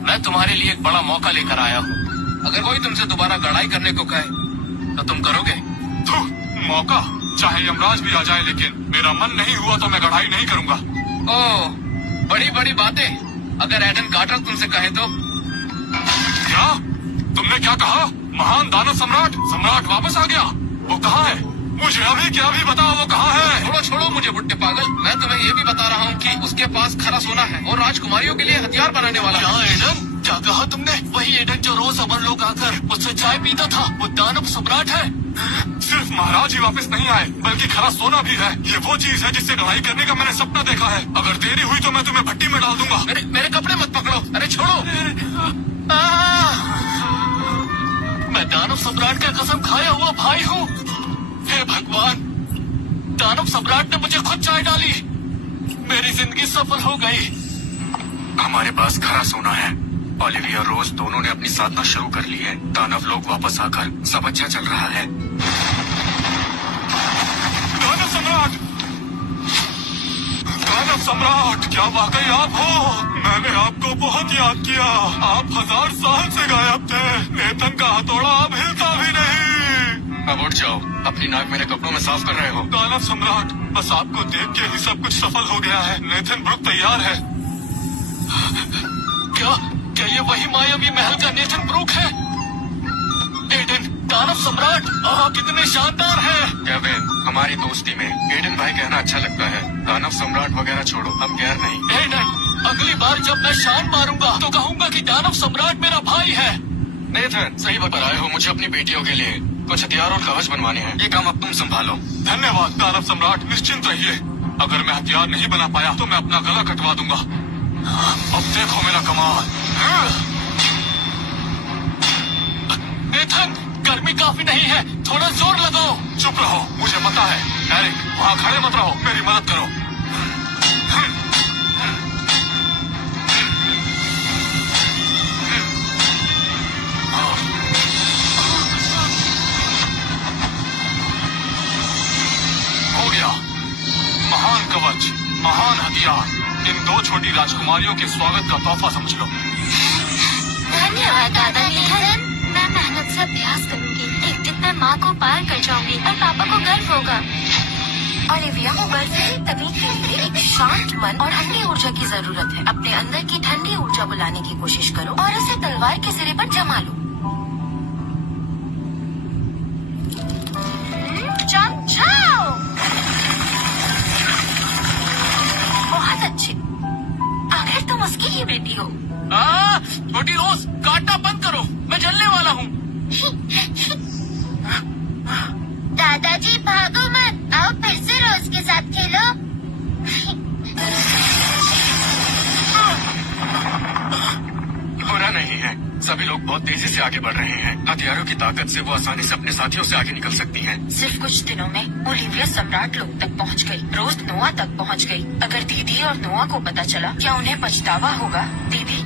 मैं तुम्हारे लिए एक बड़ा मौका लेकर आया हूँ। अगर कोई तुमसे दोबारा लड़ाई करने को कहे तो तुम करोगे? थू, मौका चाहे यमराज भी आ जाए, लेकिन मेरा मन नहीं हुआ तो मैं लड़ाई नहीं करूंगा। ओह, बड़ी बड़ी बातें। अगर एडन कार्टर तुमसे कहे तो? क्या तुमने क्या कहा? महान दानव सम्राट वापस आ गया? वो कहाँ है? मुझे अभी क्या भी बताओ, वो कहाँ है? छोड़ो मुझे बुड्ढे पागल। मैं तुम्हें ये भी बता रहा हूँ कि उसके पास खरा सोना है और राजकुमारियों के लिए हथियार बनाने वाला क्या है। एडन? क्या कहा तुमने? वही एडन जो रोज अमर लोग आकर मुझसे चाय पीता था, वो दानव सम्राट है? सिर्फ महाराज ही वापस नहीं आए, बल्कि खरा सोना भी है। ये वो चीज है जिससे लड़ाई करने का मैंने सपना देखा है। अगर देरी हुई तो मैं तुम्हें भट्टी में डाल दूंगा। मेरे कपड़े मत पकड़ो। अरे छोड़ो। मैं दानव सम्राट का कसम खाया हुआ भाई हूँ। हे भगवान, दानव सम्राट ने मुझे खुद चाय डाली। मेरी जिंदगी सफल हो गई। हमारे पास खरा सोना है। ओलिविया रोज दोनों ने अपनी साधना शुरू कर ली है। दानव लोग वापस आकर सब अच्छा चल रहा है। दानव सम्राट, क्या वाकई आप हो? मैंने आपको बहुत याद किया। आप 1000 साल से गायब थे। नेथन का हथौड़ा अब हिलता भी नहीं। अब उठ जाओ, अपनी नाक मेरे कपड़ों में साफ कर रहे हो। दानव सम्राट, बस आपको देख के ही सब कुछ सफल हो गया है। नेथन ब्रुक तैयार है। क्या ये वही मायावी महल का नेथन ब्रुक है? एडन, दानव सम्राट, आप कितने शानदार हैं। केविन, हमारी दोस्ती में एडन भाई कहना अच्छा लगता है। दानव सम्राट वगैरह छोड़ो, हम गैर नहीं। एडन, अगली बार जब मैं शान मारूंगा तो कहूंगा कि दानव सम्राट मेरा भाई है। नेथन, सही बता रहे हो। मुझे अपनी बेटियों के लिए कुछ हथियार और कवच बनवाने हैं। ये काम अब तुम संभालो। धन्यवाद दानव सम्राट, निश्चिंत रहिए। अगर मैं हथियार नहीं बना पाया तो मैं अपना गला कटवा दूंगा। अब देखो मेरा कमाल। नेथन, गर्मी काफी नहीं है, थोड़ा जोर लगाओ। चुप रहो, मुझे पता है। एरिक, वहाँ खड़े मत रहो, मेरी मदद करो। हो गया। महान कवच, महान हथियार। इन 2 छोटी राजकुमारियों के स्वागत का तोहफा समझ लो। धन्यवाद दादा नेथन। मैं मेहनत से अभ्यास करूंगी। एक दिन मैं माँ को पार कर जाऊंगी और पापा को गर्व होगा। ओलिविया को गर्व से तकनीक के लिए एक शांत मन और ठंडी ऊर्जा की जरूरत है। अपने अंदर की ठंडी ऊर्जा बुलाने की कोशिश करो और उसे तलवार के सिरे पर जमा लो। जाओ। बहुत अच्छे। आखिर तुम उसकी ही बेटी हो। छोटी रोज, काटना बंद करो, मैं जलने वाला हूँ। दादाजी भागो मत, आओ फिर से रोज के साथ खेलो। बुरा नहीं है, सभी लोग बहुत तेजी से आगे बढ़ रहे हैं। हथियारों की ताकत से वो आसानी से अपने साथियों से आगे निकल सकती हैं। सिर्फ कुछ दिनों में ओलिविया सम्राट लोग तक पहुंच गई, रोज नोआ तक पहुंच गई। अगर दीदी और नोआ को पता चला, क्या उन्हें पछतावा होगा? दीदी,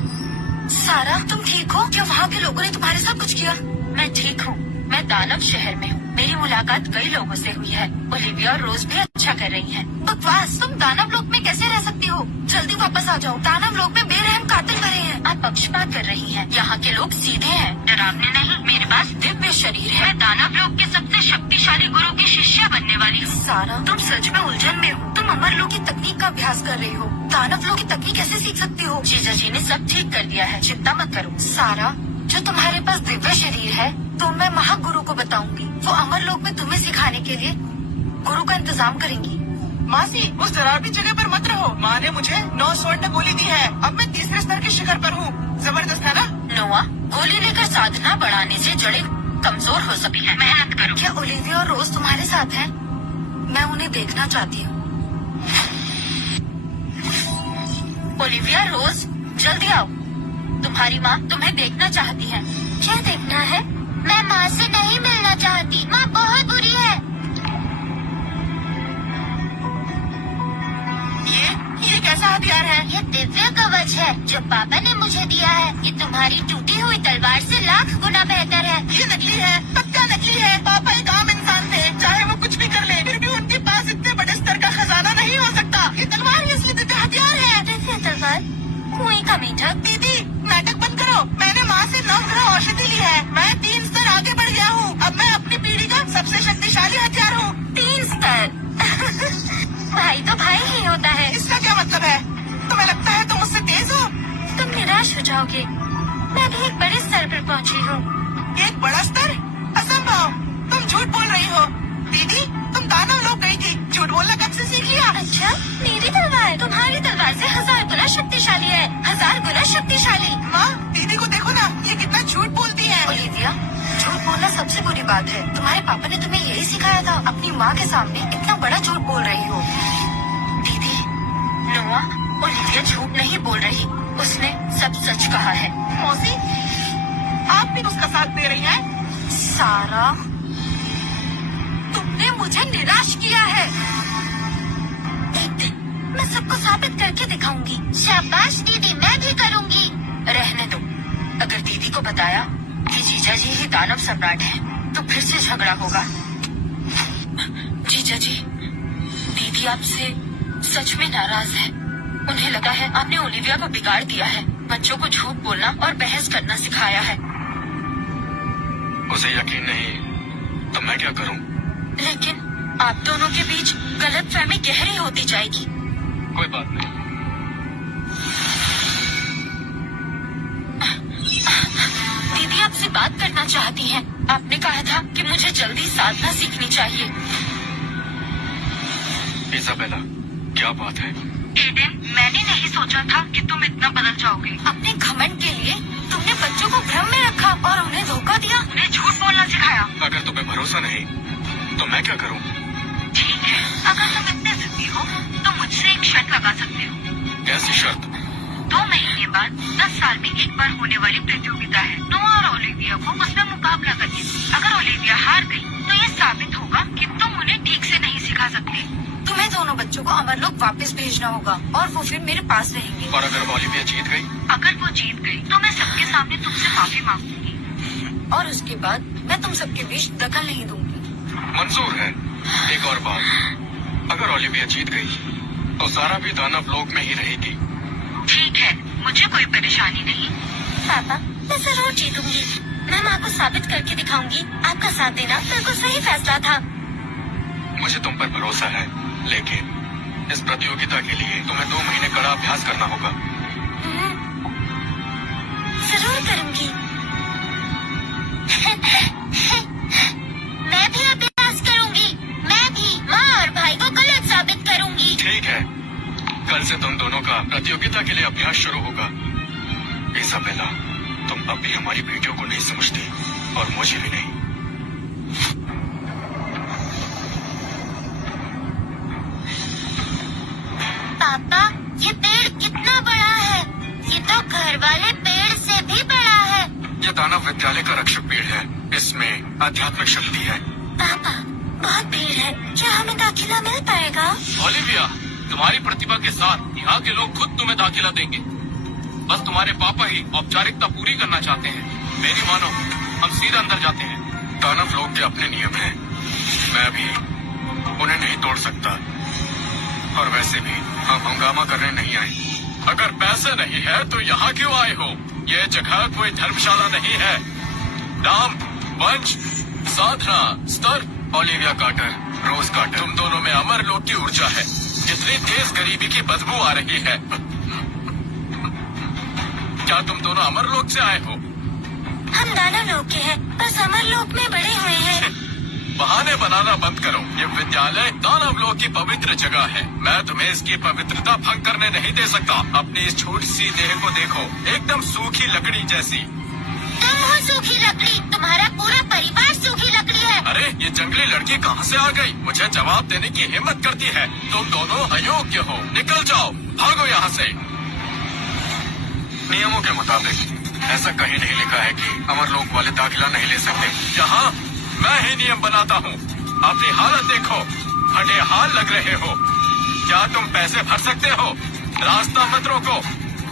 सारा तुम ठीक हो? क्या वहाँ के लोगों ने तुम्हारे साथ कुछ किया? मैं ठीक हूँ। मैं दानव शहर में हूँ। मेरी मुलाकात कई लोगों से हुई है। ओलिविया और रोज भी अच्छा कर रही हैं। बकवास, तुम दानव लोक में कैसे रह सकती हो? जल्दी वापस आ जाओ। दानव लोक में बेरहम कातिल भरे हैं। आप पक्षपात कर रही हैं। यहाँ के लोग सीधे हैं, डरावने नहीं। मेरे पास दिव्य शरीर है। मैं दानव लोक के सबसे शक्तिशाली गुरु की शिष्या बनने वाली हूँ। सारा, तुम सच में उलझन में हो। तुम अमर लोक की तकनीक का अभ्यास कर रही हो। दानव लोक की तकनीक कैसे सीख सकती हो? जीजा जी ने सब ठीक कर दिया है, चिंता मत करो। सारा, जो तुम्हारे पास दिव्य शरीर है तो मैं महागुरु को बताऊंगी। वो अमर लोक में तुम्हें सिखाने के लिए गुरु का इंतजाम करेंगी। मासी, उस डरावनी जगह पर मत रहो। माँ ने मुझे 9 स्वर्ण गोली दी है। अब मैं 3रे स्तर के शिखर पर हूँ। जबरदस्त है ना? नोआ, गोली लेकर साधना बढ़ाने से जड़ें कमजोर हो सकती हैं। मेहनत करो। क्या ओलिविया और रोज तुम्हारे साथ हैं? मैं उन्हें देखना चाहती हूँ। ओलिविया, रोज, जल्दी आओ। तुम्हारी माँ तुम्हें देखना चाहती है। क्या देखना है? मैं माँ से नहीं मिलना चाहती। माँ बहुत बुरी है। ये कैसा हथियार है? ये दिव्य कवच है जो पापा ने मुझे दिया है। ये तुम्हारी टूटी हुई तलवार से लाख गुना बेहतर है। ये नकली है, पक्का नकली है। पापा एक आम इंसान थे, चाहे वो कुछ भी कर ले, फिर भी उनके पास इतने बड़े स्तर का खजाना नहीं हो सकता। ये तलवार ही असली दिव्य हथियार है। दिव्य तलवार? कुएं का मीठा। दीदी, नाटक निराश हो जाओगे। मैं भी एक बड़े स्तर पर पहुंची हूँ। एक बड़ा स्तर? असंभव, तुम झूठ बोल रही हो। दीदी, तुम दानव लोग गई थी, झूठ बोलना कब से सीख लिया? अच्छा, मेरी तलवार तुम्हारी तलवार से 1000 गुना शक्तिशाली है, 1000 गुना शक्तिशाली। माँ, दीदी को देखो ना, ये कितना झूठ बोलती है। ओलिविया, झूठ बोलना सबसे बुरी बात है। तुम्हारे पापा ने तुम्हें यही सिखाया था। अपनी माँ के सामने इतना बड़ा झूठ बोल रही हो। दीदी, नोआ, ओलिविया झूठ नहीं बोल रही, उसने सब सच कहा है। मौसी, आप भी उसका साथ दे रही हैं? सारा, तुमने मुझे निराश किया है। एक दिन मैं सबको साबित करके दिखाऊंगी। शाबाश दीदी, मैं भी करूंगी। रहने दो, अगर दीदी को बताया कि जीजा जी ही दानव सम्राट है तो फिर से झगड़ा होगा। जीजा जी, दीदी आपसे सच में नाराज है। उन्हें लगा है आपने ओलिविया को बिगाड़ दिया है, बच्चों को झूठ बोलना और बहस करना सिखाया है। उसे यकीन नहीं तो मैं क्या करूं? लेकिन आप दोनों के बीच गलतफहमी गहरी होती जाएगी। कोई बात नहीं। दीदी आपसे बात करना चाहती हैं। आपने कहा था कि मुझे जल्दी साधना सीखनी चाहिए। इसाबेला, क्या बात है? एडन, मैंने नहीं सोचा था कि तुम इतना बदल जाओगे। अपने घमंड के लिए तुमने बच्चों को भ्रम में रखा और उन्हें धोखा दिया, उन्हें झूठ बोलना सिखाया। अगर तुम्हें भरोसा नहीं तो मैं क्या करूं? ठीक है, अगर तुम इतने जिद्दी हो तो मुझसे एक शर्त लगा सकते हो। कैसी शर्त? 2 महीने बाद 10 साल में एक बार होने वाली प्रतियोगिता है। नोआ और ओलिविया को उसमें मुकाबला करिए। अगर ओलिविया हार गई तो ये साबित होगा कि तुम उन्हें ठीक से नहीं सिखा सकते। तुम्हें दोनों बच्चों को अमरलोक वापस भेजना होगा और वो फिर मेरे पास रहेंगे। और अगर ओलिविया जीत गई? अगर वो जीत गई तो मैं सबके सामने तुमसे माफी मांगूंगी और उसके बाद मैं तुम सबके बीच दखल नहीं दूंगी। मंजूर है। एक और बात, अगर ओलिविया जीत गई तो सारा भी दानव लोक में ही रहेगी। ठीक है, मुझे कोई परेशानी नहीं। पापा, मैं जरूर जीतूंगी। मैं माँ को साबित करके दिखाऊंगी। आपका साथ देना बिल्कुल सही फैसला था। मुझे तुम पर भरोसा है, लेकिन इस प्रतियोगिता के लिए तुम्हें 2 महीने कड़ा अभ्यास करना होगा। जरूर करूंगी। मैं भी अभ्यास करूंगी। मैं भी माँ और भाई को गलत साबित करूंगी। ठीक है, कल से तुम दोनों का प्रतियोगिता के लिए अभ्यास शुरू होगा। इसाबेला, तुम अब भी हमारी बेटियों को नहीं समझती और मुझे भी नहीं। पापा, ये पेड़ कितना बड़ा है? ये तो घर वाले पेड़ से भी बड़ा है। ये दानव विद्यालय का रक्षक पेड़ है, इसमें आध्यात्मिक शक्ति है। पापा, बहुत भीड़ है, क्या हमें दाखिला मिल पाएगा? ओलिविया, तुम्हारी प्रतिभा के साथ यहाँ के लोग खुद तुम्हें दाखिला देंगे। बस तुम्हारे पापा ही औपचारिकता पूरी करना चाहते हैं। मेरी मानो, हम सीधा अंदर जाते हैं। दानव लोग के अपने नियम हैं, मैं भी उन्हें नहीं तोड़ सकता। और वैसे भी हम हंगामा करने नहीं आए। अगर पैसे नहीं है तो यहाँ क्यों आए हो? ये जगह कोई धर्मशाला नहीं है। नाम, वंश, साधना, स्तर। ओलिविया कार्टर, रोज कार्टर। तुम दोनों में अमर लोक की ऊर्जा है। कितनी तेज गरीबी की बदबू आ रही है। क्या तुम दोनों अमर लोक से आए हो? हम दानव लोग के हैं, बस अमर लोक में बड़े हुए हैं। बहाने बनाना बंद करो। ये विद्यालय दानव लोक की पवित्र जगह है। मैं तुम्हें इसकी पवित्रता भंग करने नहीं दे सकता। अपनी इस छोटी सी देह को देखो, एकदम सूखी लकड़ी जैसी। तुम हो सूखी लकड़ी, तुम्हारा पूरा परिवार सूखी लकड़ी है। अरे, ये जंगली लड़की कहाँ से आ गई? मुझे जवाब देने की हिम्मत करती है। तुम दोनों अयोग्य हो, निकल जाओ, भागो यहाँ से। नियमों के मुताबिक ऐसा कहीं नहीं लिखा है कि अमरलोक वाले दाखिला नहीं ले सकते। यहाँ मैं ही नियम बनाता हूँ। अपनी हालत देखो, फटे हाल लग रहे हो। क्या तुम पैसे भर सकते हो? रास्ता मत रोको,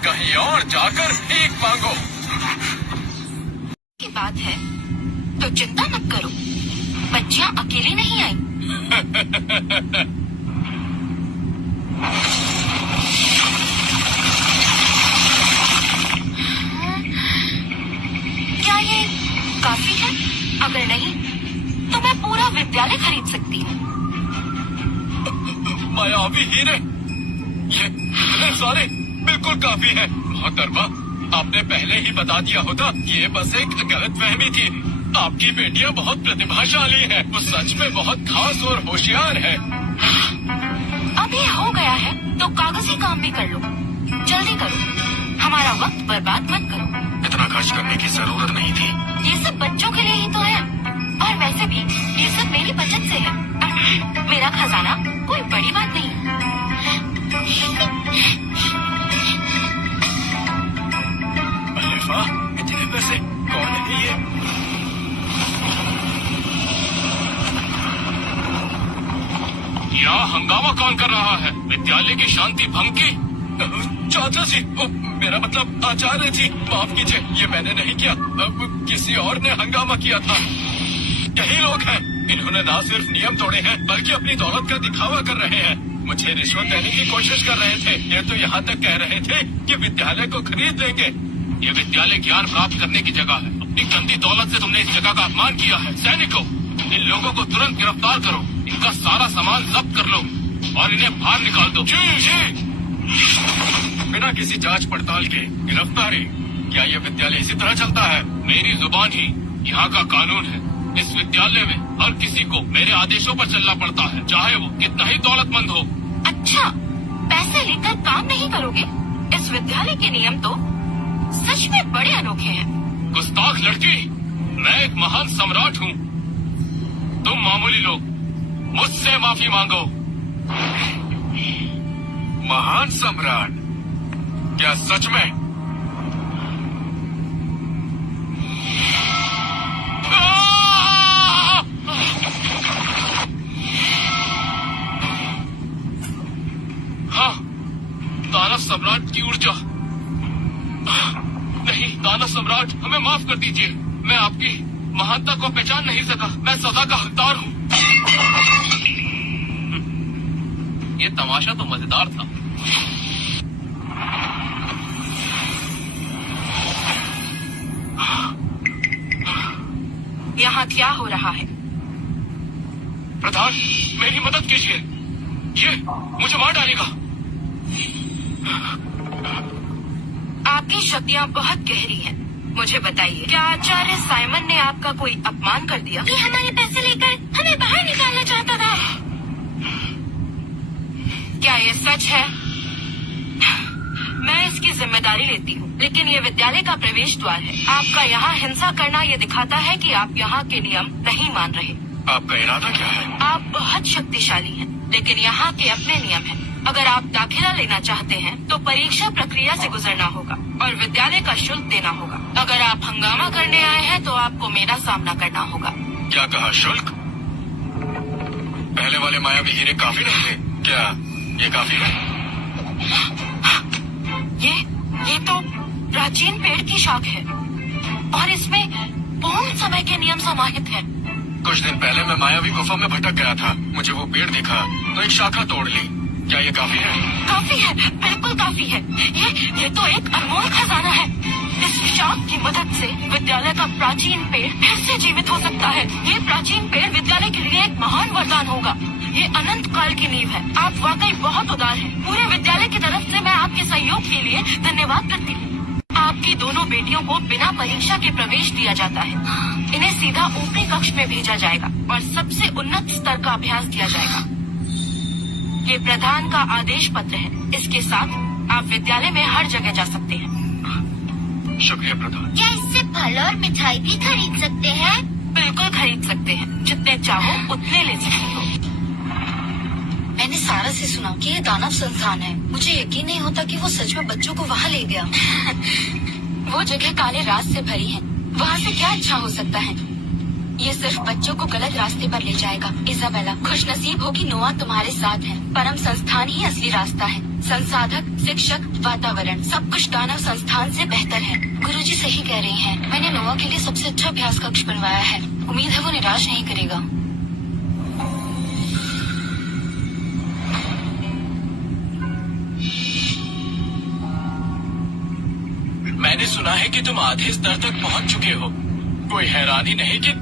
कहीं और जाकर भीख मांगो। की बात है तो चिंता मत करो, बच्चियाँ अकेली नहीं आई। क्या ये काफी है? अगर नहीं तो मैं पूरा विद्यालय खरीद सकती हूँ। मायावी हीरे, ये सारे बिल्कुल काफी है। मोहतरमा, आपने पहले ही बता दिया होता। ये बस एक गलतफहमी थी। आपकी बेटियां बहुत प्रतिभाशाली हैं। वो सच में बहुत खास और होशियार है। अब ये हो गया है तो कागजी काम भी कर लो। जल्दी करो, हमारा वक्त बर्बाद मत करो। इतना खर्च करने की जरूरत नहीं थी। ये सब बच्चों के लिए ही तो है, और वैसे भी ये सब मेरी बचत से है। मेरा खजाना कोई बड़ी बात नहीं है। अरे वाह, इतने पैसे! कौन है ये? यहाँ हंगामा कौन कर रहा है? विद्यालय की शांति भंग की? चाचा जी, मेरा मतलब आचार्य जी, माफ कीजिए, ये मैंने नहीं किया। किसी और ने हंगामा किया था। यही लोग हैं। इन्होंने ना सिर्फ नियम तोड़े हैं बल्कि अपनी दौलत का दिखावा कर रहे हैं। मुझे रिश्वत देने की कोशिश कर रहे थे। ये तो यहाँ तक कह रहे थे कि विद्यालय को खरीद लेंगे। ये विद्यालय ज्ञान प्राप्त करने की जगह है। अपनी गंदी दौलत से तुमने इस जगह का अपमान किया है। सैनिकों, इन लोगों को तुरंत गिरफ्तार करो। इनका सारा सामान जब्त कर लो और इन्हें बाहर निकाल दो। जी। बिना किसी जांच पड़ताल के गिरफ्तारी? क्या ये विद्यालय इसी तरह चलता है? मेरी जुबान ही यहाँ का कानून है। इस विद्यालय में हर किसी को मेरे आदेशों पर चलना पड़ता है, चाहे वो कितना ही दौलतमंद हो। अच्छा, पैसे लेकर काम नहीं करोगे? इस विद्यालय के नियम तो सच में बड़े अनोखे हैं। गुस्ताख लड़की, मैं एक महान सम्राट हूँ। तुम मामूली लोग, मुझसे माफी मांगो। महान सम्राट? क्या सच में? हाँ, दानव सम्राट की ऊर्जा। नहीं, दानव सम्राट, हमें माफ कर दीजिए। मैं आपकी महानता को पहचान नहीं सका। मैं सजा का हकदार हूँ। ये तमाशा तो मजेदार था। यहाँ क्या हो रहा है? प्रधान, मेरी मदद कीजिए। ये मुझे मार डालेगा। आपकी शक्तियाँ बहुत गहरी हैं। मुझे बताइए, क्या आचार्य साइमन ने आपका कोई अपमान कर दिया? ये हमारे पैसे लेकर हमें बाहर निकालना चाहता था। क्या ये सच है? मैं इसकी जिम्मेदारी लेती हूँ, लेकिन ये विद्यालय का प्रवेश द्वार है। आपका यहाँ हिंसा करना ये दिखाता है कि आप यहाँ के नियम नहीं मान रहे। आपका इरादा क्या है? आप बहुत शक्तिशाली हैं, लेकिन यहाँ के अपने नियम हैं। अगर आप दाखिला लेना चाहते हैं तो परीक्षा प्रक्रिया से गुजरना होगा और विद्यालय का शुल्क देना होगा। अगर आप हंगामा करने आए हैं तो आपको मेरा सामना करना होगा। क्या कहा? शुल्क? पहले वाले मायावी हीरे काफी नहीं थे क्या? ये काफी है? ये तो प्राचीन पेड़ की शाख है और इसमें पूर्ण समय के नियम समाहित है। कुछ दिन पहले मैं मायावी गुफा में भटक गया था। मुझे वो पेड़ दिखा तो एक शाखा तोड़ ली। क्या ये काफी है? काफी है, बिल्कुल काफी है। ये तो एक अनमोल खजाना है। इस शाख की मदद से विद्यालय का प्राचीन पेड़ फिर से जीवित हो सकता है। ये प्राचीन पेड़ विद्यालय के लिए एक महान वरदान होगा। ये अनंत काल की नींव है। आप वाकई बहुत उदार हैं। पूरे विद्यालय की तरफ से मैं आपके सहयोग के लिए धन्यवाद करती हूँ। आपकी दोनों बेटियों को बिना परीक्षा के प्रवेश दिया जाता है। इन्हें सीधा ऊपरी कक्ष में भेजा जाएगा और सबसे उन्नत स्तर का अभ्यास किया जाएगा। ये प्रधान का आदेश पत्र है। इसके साथ आप विद्यालय में हर जगह जा सकते हैं। शुक्रिया प्रधान। क्या इससे फल और मिठाई भी खरीद सकते हैं? बिल्कुल खरीद सकते हैं। जितने चाहो उतने ले सकते हो। मैंने सारा से सुना कि ये दानव संस्थान है। मुझे यकीन नहीं होता कि वो सच में बच्चों को वहाँ ले गया। वो जगह काले राज से भरी है। वहाँ से क्या अच्छा हो सकता है? ये सिर्फ बच्चों को गलत रास्ते पर ले जाएगा। इजाबेला, खुशनसीब हो कि नोआ तुम्हारे साथ है। परम संस्थान ही असली रास्ता है। संसाधक, शिक्षक, वातावरण सब कुछ दानव संस्थान से बेहतर है। गुरुजी सही कह रही हैं। मैंने नोआ के लिए सबसे अच्छा अभ्यास कक्ष बनवाया है। उम्मीद है वो निराश नहीं करेगा। मैंने सुना है कि तुम आधे स्तर तक पहुंच चुके हो। कोई हैरानी नहीं कि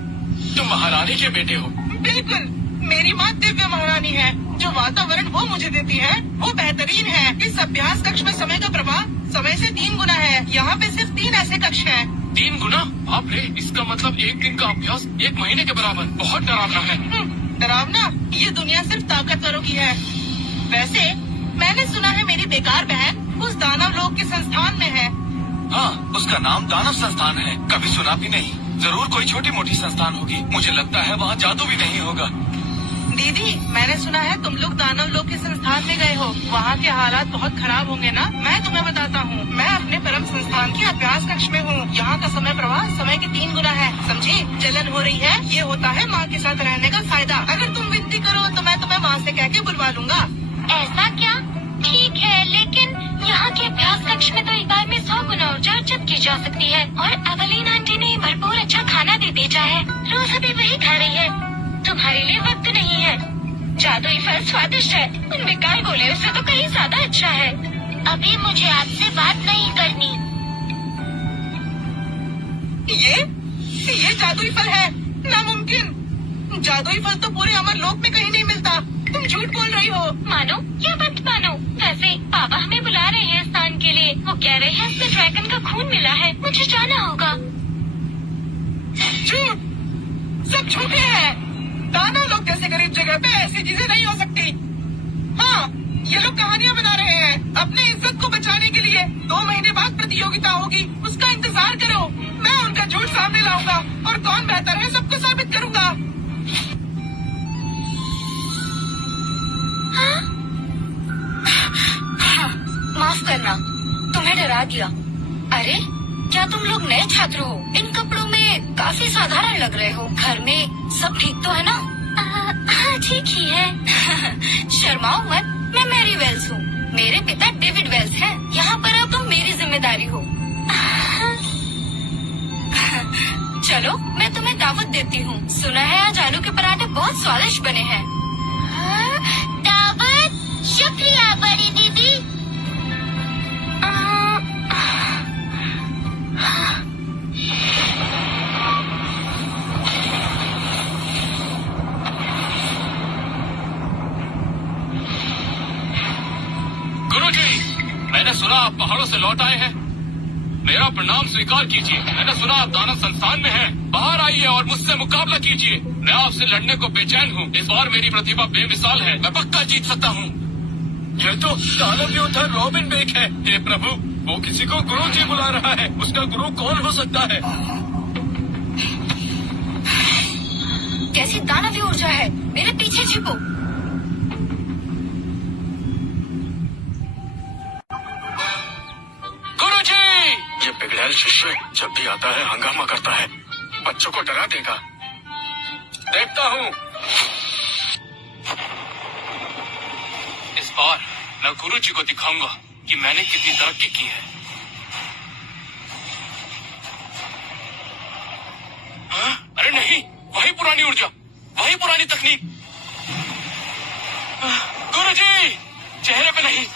तुम महारानी के बेटे हो। बिल्कुल, मेरी माँ दिव्य महारानी है। जो वातावरण वो मुझे देती है वो बेहतरीन है। इस अभ्यास कक्ष में समय का प्रवाह समय से 3 गुना है। यहाँ पे सिर्फ कैसे कक्ष हैं? 3 गुना? बाप रे, इसका मतलब एक दिन का अभ्यास 1 महीने के बराबर। बहुत डरावना है। डरावना? ये दुनिया सिर्फ ताकतवरों की है। वैसे मैंने सुना है मेरी बेकार बहन उस दानव लोक के संस्थान में है। हाँ, उसका नाम दानव संस्थान है। कभी सुना भी नहीं। जरूर कोई छोटी मोटी संस्थान होगी। मुझे लगता है वहाँ जादू भी नहीं होगा। दीदी, मैंने सुना है तुम लोग दानव लोक के संस्थान में गए हो। वहाँ के हालात बहुत खराब होंगे ना? मैं तुम्हें बताता हूँ। मैं अपने परम संस्थान के अभ्यास कक्ष में हूँ। यहाँ का समय प्रवाह समय के 3 गुना है। समझी? जलन हो रही है, ये होता है माँ के साथ रहने का फायदा। अगर तुम विनती करो तो मैं तुम्हें माँ से कह के बुलवा लूंगा। ऐसा क्या? ठीक है, लेकिन यहाँ के अभ्यास कक्ष में तो एक बार में 100 गुना ऊर्जा अर्जित की जा सकती है। और अवलीन आंटी ने भरपूर अच्छा खाना दे भेजा है। रोज अभी वही खा रही है। तुम्हारे लिए वक्त नहीं है। जादुई फल स्वादिष्ट है, उन बेकार गोलियों से तो कहीं ज्यादा अच्छा है। अभी मुझे आपसे बात नहीं करनी। ये जादुई फल है? नामुमकिन। जादुई फल तो पूरे अमर लोक में कहीं नहीं मिलता। तुम झूठ बोल रही हो। मानो या मत मानो, वैसे पापा हमें बुला रहे हैं स्नान के लिए। वो कह रहे हैं इसमें ड्रैगन का खून मिला है, मुझे जाना होगा। झूठ, सब झूठे हैं। दानव लोग जैसे गरीब जगह पे ऐसी चीजें नहीं हो सकती। हाँ, ये लोग कहानियाँ बना रहे हैं अपने इज्जत को बचाने के लिए। 2 महीने बाद प्रतियोगिता होगी, उसका इंतजार करो। मैं उनका झूठ सामने लाऊंगा और कौन बेहतर है सबको साबित करूंगा। माफ करना, तुम्हें डरा दिया। अरे, क्या तुम लोग नए छात्र हो? इन कपड़ों में काफी साधारण लग रहे हो। घर में सब ठीक तो है ना? हाँ, ठीक ही है। शर्माओ मत, मैं मैरी वेल्स हूँ। मेरे पिता डेविड वेल्स हैं। यहाँ पर अब तुम मेरी जिम्मेदारी हो। चलो, मैं तुम्हें दावत देती हूँ। सुना है आज आलू के पराठे बहुत स्वादिष्ट बने हैं। दावत? शुक्रिया बड़ी दीदी। गुरुजी, मैंने सुना आप पहाड़ों से लौट आए हैं। मेरा प्रणाम स्वीकार कीजिए। मैंने सुना आप दानव संस्थान में हैं। बाहर आइए और मुझसे मुकाबला कीजिए। मैं आपसे लड़ने को बेचैन हूँ। इस बार मेरी प्रतिभा बेमिसाल है। मैं पक्का जीत सकता हूँ। ये तो दानव योद्धा रॉबिन बेक है। हे प्रभु, वो किसी को गुरु जी बुला रहा है। उसका गुरु कौन हो सकता है? कैसी दानवी ऊर्जा है? मेरे पीछे छिपो। गुरुजी! ये बिगड़ैल शिष्य जब भी आता है हंगामा करता है। बच्चों को डरा देगा। देखता हूँ। इस बार मैं गुरुजी को दिखाऊंगा कि मैंने कितनी तरक्की की है। हाँ? अरे नहीं, वही पुरानी ऊर्जा, वही पुरानी तकनीक। गुरुजी, चेहरे पे नहीं।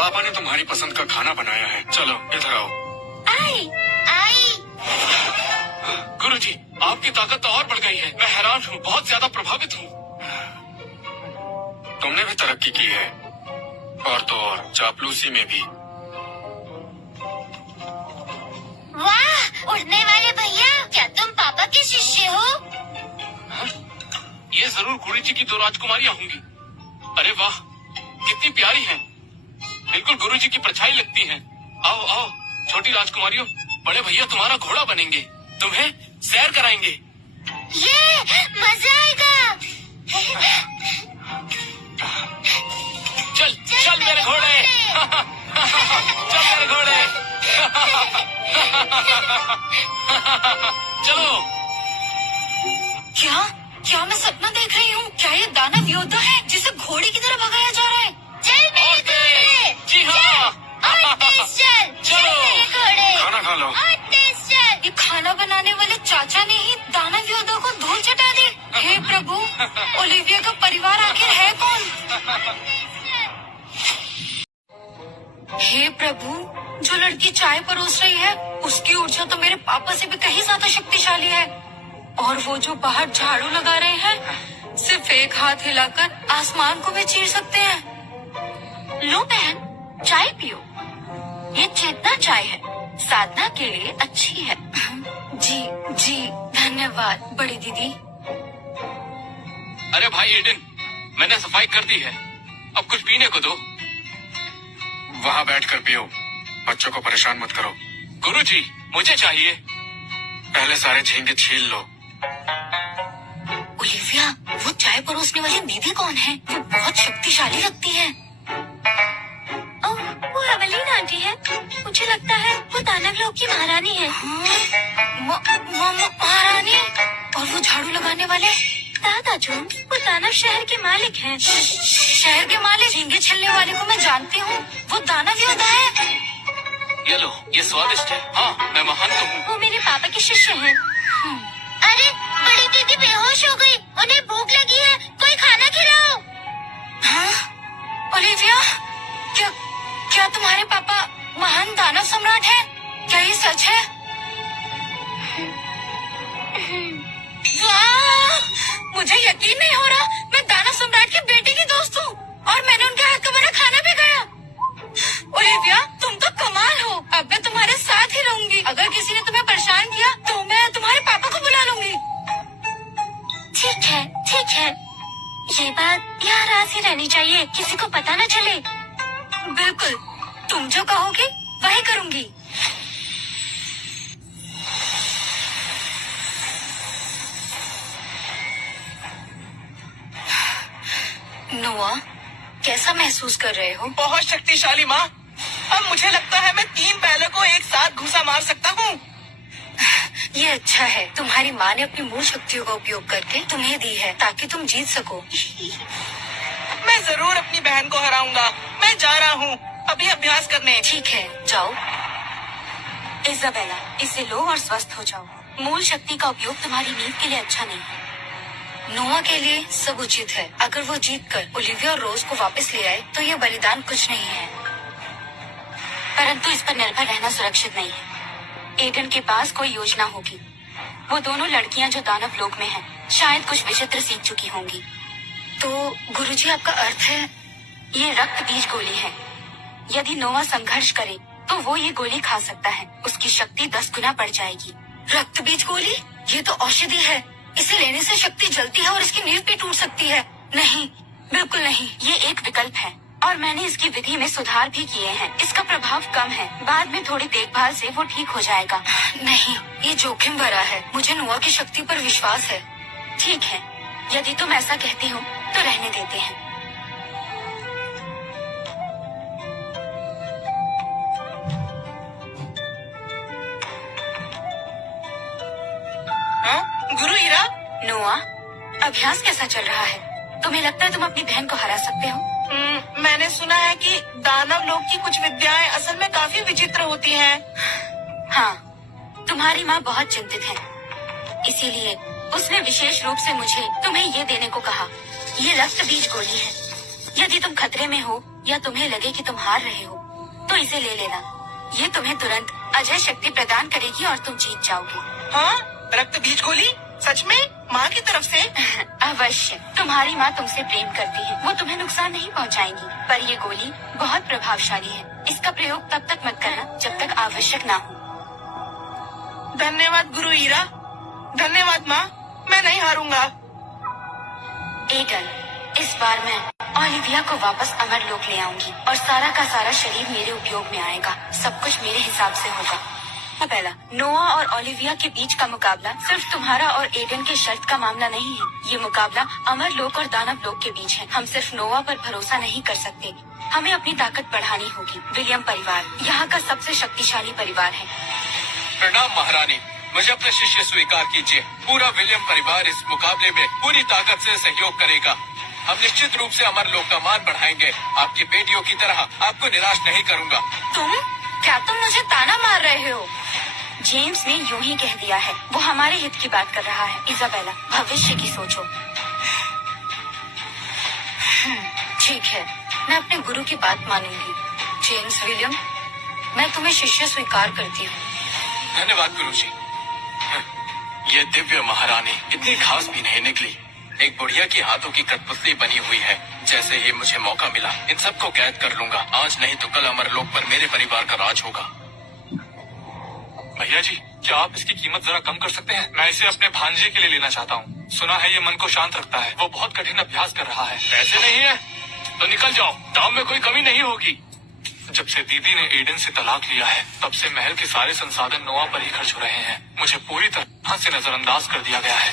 पापा ने तुम्हारी पसंद का खाना बनाया है। चलो इधर आओ। आई। गुरुजी, आपकी ताकत तो और बढ़ गई है। मैं हैरान हूँ, बहुत ज्यादा प्रभावित हूँ। तुमने भी तरक्की की है, और तो और चापलूसी में भी। वाह, उड़ने वाले भैया, क्या तुम पापा के शिष्य हो? ये जरूर गुरुजी की 2 राजकुमारियाँ होंगी। अरे वाह, कितनी प्यारी हैं। बिल्कुल गुरुजी की परछाई लगती हैं। आओ आओ छोटी राजकुमारियों, बड़े भैया तुम्हारा घोड़ा बनेंगे, तुम्हें सैर कराएंगे। ये मजा आएगा। चल चल मेरे घोड़े। चल मेरे घोड़े। चलो। क्या मैं सपना देख रही हूँ? क्या ये दानव योद्धा है जिसे घोड़े की तरह भगाया जा रहा है? चल मेरे घोड़े। जी हाँ। और तेज चल। चलो। मेरे घोड़े। खाना खा लो। और तेज चल। ये खाना बनाने वाले चाचा ने ही दानव योद्धा को धूल चटा दी। हे प्रभु, ओलिविया का परिवार आखिर है कौन? हे प्रभु, जो लड़की चाय परोस रही है उसकी ऊर्जा तो मेरे पापा से भी कहीं ज्यादा शक्तिशाली है। और वो जो बाहर झाड़ू लगा रहे हैं, सिर्फ एक हाथ हिलाकर आसमान को भी चीर सकते हैं। लो बहन, चाय पियो। ये चेतना चाय है, साधना के लिए अच्छी है। जी जी धन्यवाद बड़ी दीदी। अरे भाई एडन, मैंने सफाई कर दी है, अब कुछ पीने को दो। वहाँ बैठकर पियो, बच्चों को परेशान मत करो। गुरुजी, मुझे चाहिए। पहले सारे झींगे छील लो। ओलिविया, वो चाय परोसने वाली दीदी कौन है? वो बहुत शक्तिशाली लगती है। ओह, वो एवेलिन आंटी है। मुझे लगता है वो दानव लोक की महारानी है। महारानी? और वो झाड़ू लगाने वाले? दादा जो वो दानव शहर के मालिक हैं। शहर के मालिक? झींगे छिलने वाले को मैं जानती हूँ, वो दानव योद्धा है। ये लो, ये स्वादिष्ट है। हाँ, मैं महान तो हूँ। वो मेरे पापा के शिष्य हैं। अरे बड़ी दीदी बेहोश हो गई, उन्हें भूख लगी है, कोई खाना खिलाओ। हाँ? ओलिविया, क्या तुम्हारे पापा महान दानव सम्राट हैं? क्या ये सच है? वाह! मुझे यकीन नहीं हो रहा, मैं दानव सम्राट की बेटी की दोस्त हूँ और मैंने उनके हाथ का बना खाना भी खाया। ओलिविया, तुम तो कमाल हो। अब मैं तुम्हारे साथ ही रहूंगी। अगर किसी ने तुम्हें परेशान किया तो मैं तुम्हारे पापा को बुला लूंगी। ठीक है, ठीक है। ये बात यहाँ राज ही रहनी चाहिए, किसी को पता न चले। बिल्कुल, तुम जो कहोगे वही करूंगी। नोआ, कैसा महसूस कर रहे हो? बहुत शक्तिशाली माँ। अब मुझे लगता है मैं 3 बैलों को एक साथ घुसा मार सकता हूँ। ये अच्छा है, तुम्हारी माँ ने अपनी मूल शक्तियों का उपयोग करके तुम्हें दी है ताकि तुम जीत सको। मैं जरूर अपनी बहन को हराऊंगा। मैं जा रहा हूँ अभी अभ्यास करने। ठीक है, जाओ। इजाबेला, इसे लो और स्वस्थ हो जाओ। मूल शक्ति का उपयोग तुम्हारी नींद के लिए अच्छा नहीं है। नोआ के लिए सब उचित है। अगर वो जीतकर ओलिविया और रोज को वापस ले आए तो ये बलिदान कुछ नहीं है, परंतु इस पर निर्भर रहना सुरक्षित नहीं है। एडन के पास कोई योजना होगी। वो दोनों लड़कियां जो दानव लोक में हैं, शायद कुछ विचित्र सीख चुकी होंगी। तो गुरुजी, आपका अर्थ है? ये रक्त बीज गोली है। यदि नोआ संघर्ष करे तो वो ये गोली खा सकता है। उसकी शक्ति 10 गुना बढ़ जाएगी। रक्त बीज गोली? ये तो औषधि है। इसे लेने से शक्ति जलती है और इसकी नींव भी टूट सकती है। नहीं, बिल्कुल नहीं। ये एक विकल्प है और मैंने इसकी विधि में सुधार भी किए हैं। इसका प्रभाव कम है, बाद में थोड़ी देखभाल से वो ठीक हो जाएगा। नहीं, ये जोखिम भरा है। मुझे नोआ की शक्ति पर विश्वास है। ठीक है, यदि तुम ऐसा कहती हो तो रहने देते हैं। गुरु हीरा। नोआ, अभ्यास कैसा चल रहा है? तुम्हें लगता है तुम अपनी बहन को हरा सकते हो? मैंने सुना है कि दानव लोक की कुछ विद्याएं असल में काफी विचित्र होती हैं। हाँ, तुम्हारी माँ बहुत चिंतित है, इसीलिए उसने विशेष रूप से मुझे तुम्हें ये देने को कहा। ये रक्त बीज गोली है। यदि तुम खतरे में हो या तुम्हें लगे कि तुम हार रहे हो तो इसे ले लेना। ये तुम्हें तुरंत अजय शक्ति प्रदान करेगी और तुम जीत जाओगे। हाँ, रक्त बीज गोली? सच में? माँ की तरफ से? अवश्य। तुम्हारी माँ तुमसे प्रेम करती है, वो तुम्हें नुकसान नहीं पहुँचाएंगी। पर ये गोली बहुत प्रभावशाली है। इसका प्रयोग तब तक मत करना जब तक आवश्यक ना हो। धन्यवाद गुरु हीरा। धन्यवाद माँ, मैं नहीं हारूंगा। एडन, इस बार मैं ओलिविया को वापस अमर लोक ले आऊंगी और सारा का सारा शरीर मेरे उपयोग में आएगा। सब कुछ मेरे हिसाब से होगा। पहला, नोआ और ओलिविया के बीच का मुकाबला सिर्फ तुम्हारा और एडन के शर्त का मामला नहीं है। ये मुकाबला अमर लोक और दानव लोक के बीच है। हम सिर्फ नोआ पर भरोसा नहीं कर सकते, हमें अपनी ताकत बढ़ानी होगी। विलियम परिवार यहाँ का सबसे शक्तिशाली परिवार है। प्रणाम महारानी, मुझे अपने शिष्य स्वीकार कीजिए। पूरा विलियम परिवार इस मुकाबले में पूरी ताकत से सहयोग करेगा। हम निश्चित रूप से अमर लोक का मान बढ़ाएंगे। आपकी बेटियों की तरह आपको निराश नहीं करूंगा। क्या तुम मुझे ताना मार रहे हो? जेम्स ने यूं ही कह दिया है। वो हमारे हित की बात कर रहा है। इजाबेला, भविष्य की सोचो। ठीक है, मैं अपने गुरु की बात मानूंगी। जेम्स विलियम, मैं तुम्हें शिष्य स्वीकार करती हूँ। धन्यवाद गुरुजी। ये दिव्य महारानी इतनी खास भी नहीं निकली। एक बुढ़िया की हाथों की कठपुतली बनी हुई है। जैसे ही मुझे मौका मिला इन सबको कैद कर लूंगा। आज नहीं तो कल अमरलोक पर मेरे परिवार का राज होगा। भैया जी, क्या आप इसकी कीमत जरा कम कर सकते हैं? मैं इसे अपने भांजे के लिए लेना चाहता हूँ। सुना है ये मन को शांत रखता है। वो बहुत कठिन अभ्यास कर रहा है। पैसे नहीं है तो निकल जाओ, काम में कोई कमी नहीं होगी। जब से दीदी ने एडन से तलाक लिया है तब से महल के सारे संसाधन नोआ पर ही खर्च हो रहे हैं। मुझे पूरी तरह से नजरअंदाज कर दिया गया है।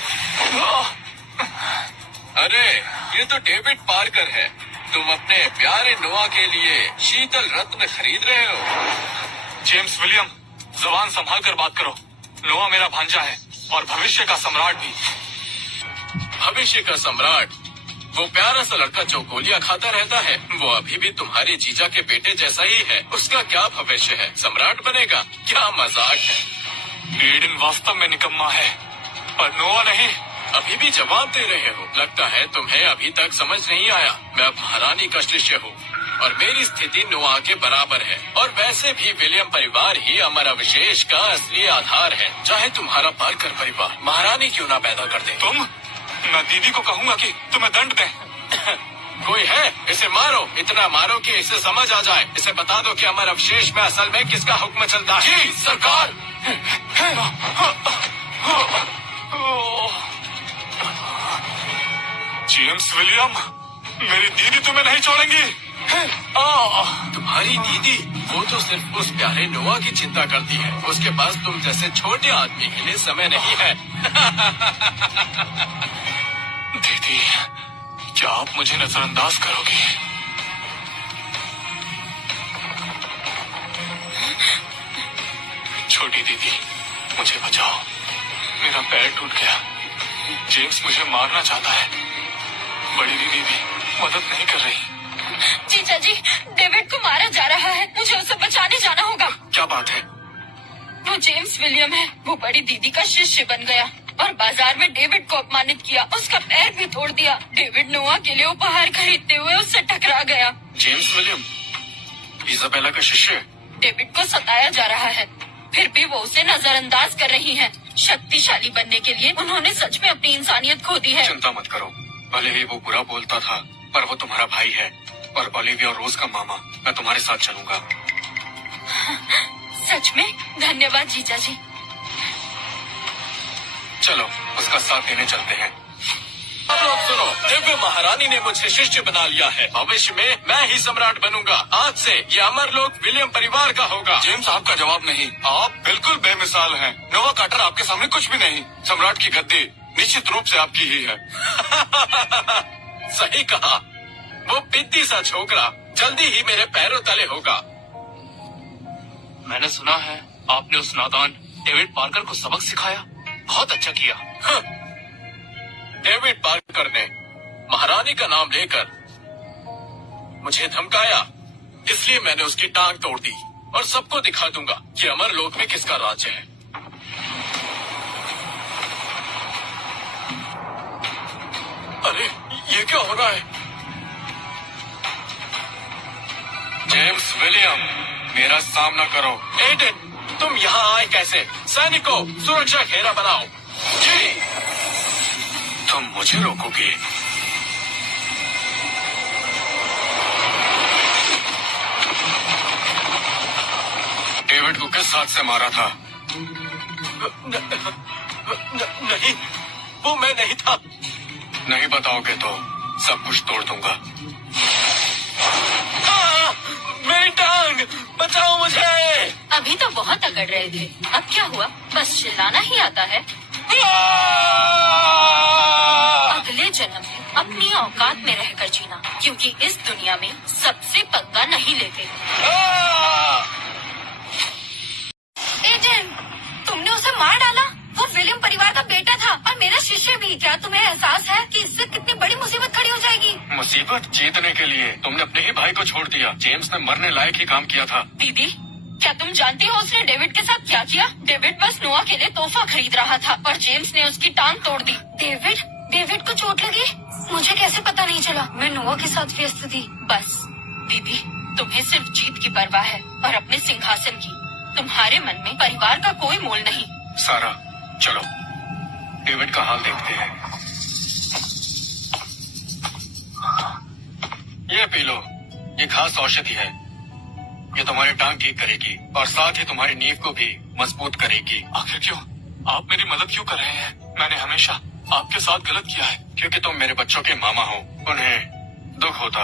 अरे ये तो डेविड पार्कर है। तुम अपने प्यारे नोआ के लिए शीतल रत्न खरीद रहे हो। जेम्स विलियम, जबान संभाल कर बात करो। नोआ मेरा भांजा है और भविष्य का सम्राट भी। भविष्य का सम्राट? वो प्यारा सा लड़का जो गोलियां खाता रहता है, वो अभी भी तुम्हारे जीजा के बेटे जैसा ही है। उसका क्या भविष्य है? सम्राट बनेगा? क्या मजाक है। एडन वास्तव में निकम्मा है पर नोआ नहीं। अभी भी जवाब दे रहे हो? लगता है तुम्हें अभी तक समझ नहीं आया। मैं महारानी का शिष्य हूँ और मेरी स्थिति नोआ के बराबर है। और वैसे भी विलियम परिवार ही हमारा विशेष का असली आधार है। चाहे तुम्हारा पार्कर परिवार महारानी क्यों ना पैदा कर दे। तुम? मैं दीदी को कहूँगा कि तुम्हें दंड दें। कोई है? इसे मारो, इतना मारो कि इसे समझ आ जाए। इसे बता दो कि हमारा अवशेष में असल में किसका हुक्म चलता है। जी सरकार। जेम्स विलियम, मेरी दीदी तुम्हें नहीं छोड़ेंगी। तुम्हारी दीदी? वो तो सिर्फ उस प्यारे नोआ की चिंता करती है। उसके पास तुम जैसे छोटे आदमी के लिए समय नहीं है। दीदी, क्या आप मुझे नजरअंदाज करोगी? छोटी दीदी, मुझे बचाओ। मेरा पैर टूट गया। जेम्स मुझे मारना चाहता है। बड़ी दीदी भी मदद नहीं कर रही। जीजा जी, डेविड को मारा जा रहा है। मुझे उसे बचाने जाना होगा। क्या बात है? वो जेम्स विलियम है। वो बड़ी दीदी का शिष्य बन गया और बाजार में डेविड को अपमानित किया। उसका पैर भी तोड़ दिया। डेविड नोआ के लिए उपहार खरीदते हुए उससे टकरा गया। जेम्स विलियम इजाबेला का शिष्य? डेविड को सताया जा रहा है, फिर भी वो उसे नजरअंदाज कर रही है। शक्तिशाली बनने के लिए उन्होंने सच में अपनी इंसानियत खो दी है। चिंता मत करो। भले ही वो बुरा बोलता था पर वो तुम्हारा भाई है और ओलिविया और रोज का मामा। मैं तुम्हारे साथ चलूंगा। सच में? धन्यवाद जीजा जी। चलो उसका साथ देने चलते हैं। अब लोग सुनो, दिव्य महारानी ने मुझे शिष्य बना लिया है। भविष्य में मैं ही सम्राट बनूंगा। आज से ये अमरलोक विलियम परिवार का होगा। जेम्स, आपका जवाब नहीं। आप बिल्कुल बेमिसाल हैं। नोवा कार्टर आपके सामने कुछ भी नहीं। सम्राट की गद्दी निश्चित रूप से आपकी ही है। सही कहा। वो पिद्दी सा छोकरा जल्दी ही मेरे पैरों तले होगा। मैंने सुना है आपने उस नादान डेविड पार्कर को सबक सिखाया। बहुत अच्छा किया। डेविड पार्कर ने महारानी का नाम लेकर मुझे धमकाया, इसलिए मैंने उसकी टांग तोड़ दी और सबको दिखा दूंगा कि अमरलोक में किसका राज्य है। अरे ये क्या हो रहा है? जेम्स विलियम, मेरा सामना करो। एडन, तुम यहाँ आए कैसे? सैनिकों, सुरक्षा घेरा बनाओ। जी। तुम मुझे रोकोगे? डेविड को किस हाथ से मारा था? नहीं, वो मैं नहीं था। नहीं बताओगे तो सब कुछ तोड़ दूंगा। मेरी टांग, बचाओ मुझे। अभी तो बहुत अकड़ रहे थे, अब क्या हुआ? बस चिल्लाना ही आता है। अगले जन्म में अपनी औकात में रहकर जीना, क्योंकि इस दुनिया में सबसे पंगा नहीं लेते। एडन, तुमने उसे मार डाला। वो विलियम परिवार का बेटा था और मेरा शिष्य भी। क्या तुम्हें एहसास है कि इससे कितनी बड़ी मुसीबत खड़ी हो जाएगी? मुसीबत जीतने के लिए तुमने अपने ही भाई को छोड़ दिया। जेम्स ने मरने लायक ही काम किया था। दीदी, क्या तुम जानती हो उसने डेविड के साथ क्या किया? डेविड बस नोआ के लिए तोहफा खरीद रहा था और जेम्स ने उसकी टांग तोड़ दी। डेविड को चोट लगी? मुझे कैसे पता नहीं चला? मैं नोआ के साथ व्यस्त थी। बस दीदी, तुम्हें सिर्फ जीत की परवाह है और अपने सिंहासन की। तुम्हारे मन में परिवार का कोई मोल नहीं। सारा, चलो। डेविड का हाल देखते हैं। ये पी लो, ये खास औषधि है। ये तुम्हारी टांग ठीक करेगी और साथ ही तुम्हारी नींव को भी मजबूत करेगी। आखिर क्यों? आप मेरी मदद क्यों कर रहे हैं? मैंने हमेशा आपके साथ गलत किया है। क्योंकि तुम मेरे बच्चों के मामा हो, उन्हें दुख होता,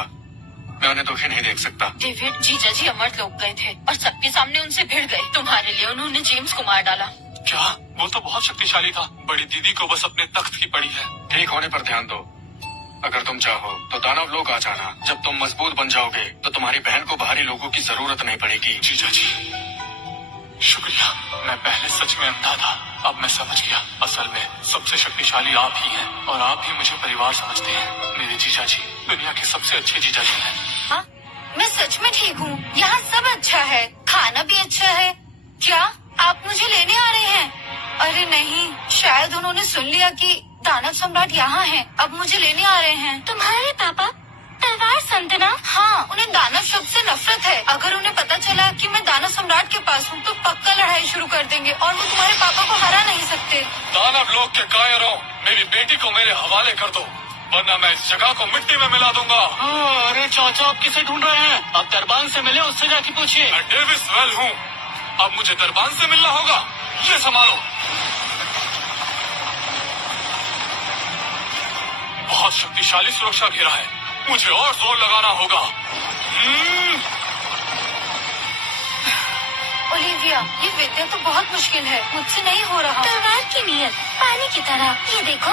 मैं उन्हें दुखी नहीं देख सकता। डेविड, जीजा जी अमर लोग गए थे और सबके सामने उनसे भिड़ गए। तुम्हारे लिए उन्होंने जेम्स को मार डाला। क्या? वो तो बहुत शक्तिशाली था। बड़ी दीदी को बस अपने तख्त की पड़ी है। ठीक होने पर ध्यान दो। अगर तुम चाहो तो दानव लोग आ जाना। जब तुम मजबूत बन जाओगे तो तुम्हारी बहन को बाहरी लोगों की जरूरत नहीं पड़ेगी। जीजा जी, शुक्रिया। मैं पहले सच में अंधा था, अब मैं समझ गया। असल में सबसे शक्तिशाली आप ही हैं और आप ही मुझे परिवार समझते हैं। मेरे जीजा जी दुनिया के सबसे अच्छे जीजा जी हैं। हाँ, मैं सच में ठीक हूँ। यहाँ सब अच्छा है, खाना भी अच्छा है। क्या आप मुझे लेने आ रहे हैं? अरे नहीं, शायद उन्होंने सुन लिया कि दानव सम्राट यहाँ है, अब मुझे लेने आ रहे हैं। तुम्हारे पापा तलवार संतना? हाँ, उन्हें दानव शब्द से नफरत है। अगर उन्हें पता चला कि मैं दानव सम्राट के पास हूँ तो पक्का लड़ाई शुरू कर देंगे और वो तुम्हारे पापा को हरा नहीं सकते। दानव लोग के कायरों, मेरी बेटी को मेरे हवाले कर दो, वरना मैं इस जगह को मिट्टी में मिला दूंगा। अरे चाचा, आप किसे ढूंढ रहे हैं? आप दरबान से मिले, उससे जाके पूछिए। मैं डेविस वेल हूँ, अब मुझे दरबान से मिलना होगा। ये संभालो। बहुत शक्तिशाली सुरक्षा घेरा है, मुझे और जोर लगाना होगा। ओलिविया, ये विद्या तो बहुत मुश्किल है, मुझसे नहीं हो रहा। तलवार की नीयत पानी की तरह, ये देखो।